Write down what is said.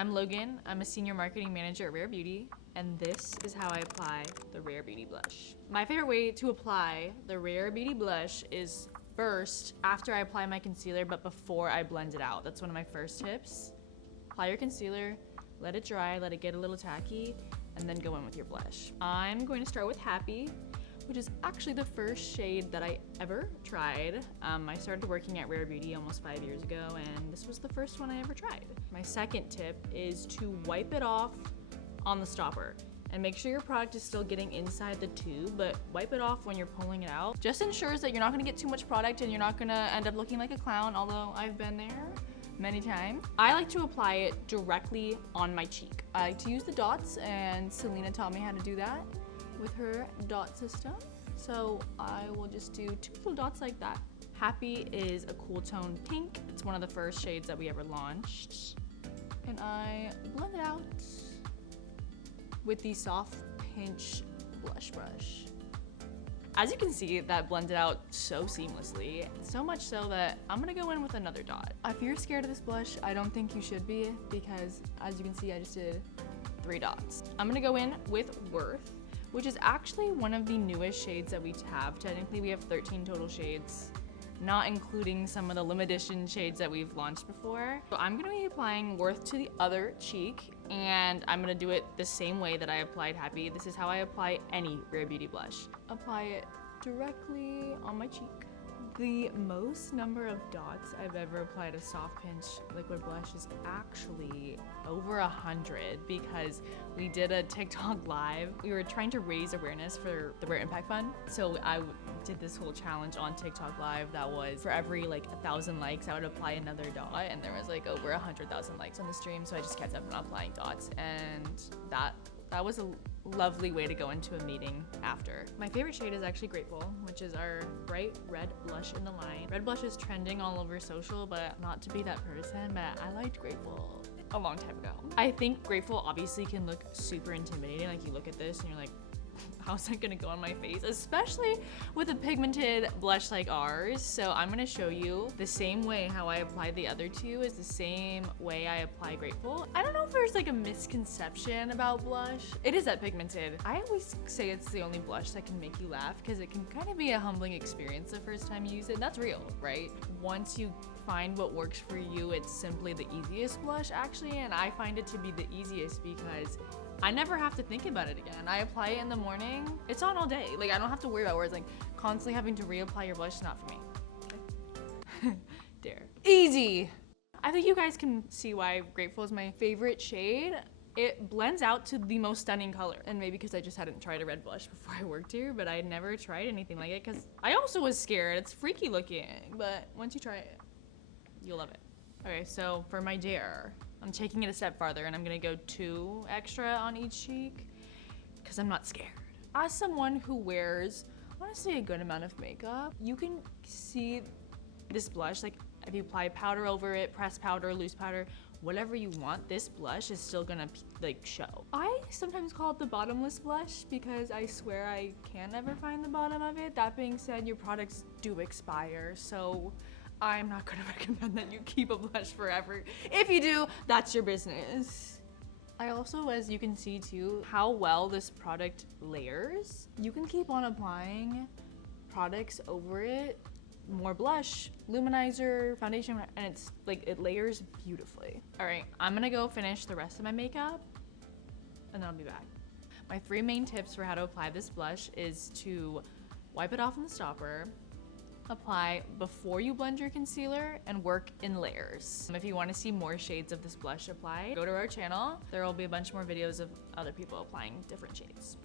I'm Logan. I'm a senior marketing manager at Rare Beauty, and this is how I apply the Rare Beauty blush. My favorite way to apply the Rare Beauty blush is first after I apply my concealer, but before I blend it out. That's one of my first tips. Apply your concealer, let it dry, let it get a little tacky, and then go in with your blush. I'm going to start with Happy, which is actually the first shade that I ever tried. I started working at Rare Beauty almost 5 years ago, and this was the first one I ever tried. My second tip is to wipe it off on the stopper and make sure your product is still getting inside the tube, but wipe it off when you're pulling it out. Just ensures that you're not gonna get too much product and you're not gonna end up looking like a clown, although I've been there many times. I like to apply it directly on my cheek. I like to use the dots, and Selena taught me how to do that with her dot system. So I will just do 2 little dots like that. Happy is a cool tone pink. It's one of the first shades that we ever launched. And I blend it out with the soft pinch blush brush. As you can see, that blended out so seamlessly, so much so that I'm gonna go in with another dot. If you're scared of this blush, I don't think you should be, because as you can see, I just did 3 dots. I'm gonna go in with Worth, which is actually one of the newest shades that we have. Technically, we have 13 total shades, not including some of the limited edition shades that we've launched before. So I'm gonna be applying Worth to the other cheek, and I'm gonna do it the same way that I applied Happy. This is how I apply any Rare Beauty blush. Apply it directly on my cheek. The most number of dots I've ever applied a soft pinch liquid blush is actually over 100, because we did a TikTok live. We were trying to raise awareness for the Rare Impact Fund. So I did this whole challenge on TikTok live that was for every like 1,000 likes, I would apply another dot, and there was like over 100,000 likes on the stream. So I just kept on applying dots, and that was a lovely way to go into a meeting after. My favorite shade is actually Grateful, which is our bright red blush in the line. Red blush is trending all over social, but not to be that person, but I liked Grateful a long time ago. I think Grateful obviously can look super intimidating. Like, you look at this and you're like, how's that gonna go on my face? Especially with a pigmented blush like ours. So I'm gonna show you the same way how I applied the other two is the same way I apply Grateful. I don't know if there's like a misconception about blush. It is that pigmented. I always say it's the only blush that can make you laugh, because it can kind of be a humbling experience the first time you use it. And that's real, right? Once you find what works for you, it's simply the easiest blush actually. And I find it to be the easiest because I never have to think about it again. I apply it in the morning, it's on all day. Like, I don't have to worry about words like constantly having to reapply your blush. Not for me. Okay. Dare. Easy. I think you guys can see why Grateful is my favorite shade. It blends out to the most stunning color. And maybe because I just hadn't tried a red blush before I worked here, but I had never tried anything like it because I also was scared. It's freaky looking, but once you try it, you'll love it. Okay, so for my dare, I'm taking it a step farther, and I'm gonna go 2 extra on each cheek because I'm not scared. As someone who wears, honestly, a good amount of makeup, you can see this blush, like if you apply powder over it, pressed powder, loose powder, whatever you want, this blush is still gonna like show. I sometimes call it the bottomless blush because I swear I can't ever find the bottom of it. That being said, your products do expire, so I'm not gonna recommend that you keep a blush forever. If you do, that's your business. I also, as you can see too, how well this product layers. You can keep on applying products over it, more blush, luminizer, foundation, and it's like, it layers beautifully. All right, I'm gonna go finish the rest of my makeup, and then I'll be back. My 3 main tips for how to apply this blush is to wipe it off in the stopper, apply before you blend your concealer, and work in layers. If you want to see more shades of this blush applied, go to our channel. There will be a bunch more videos of other people applying different shades.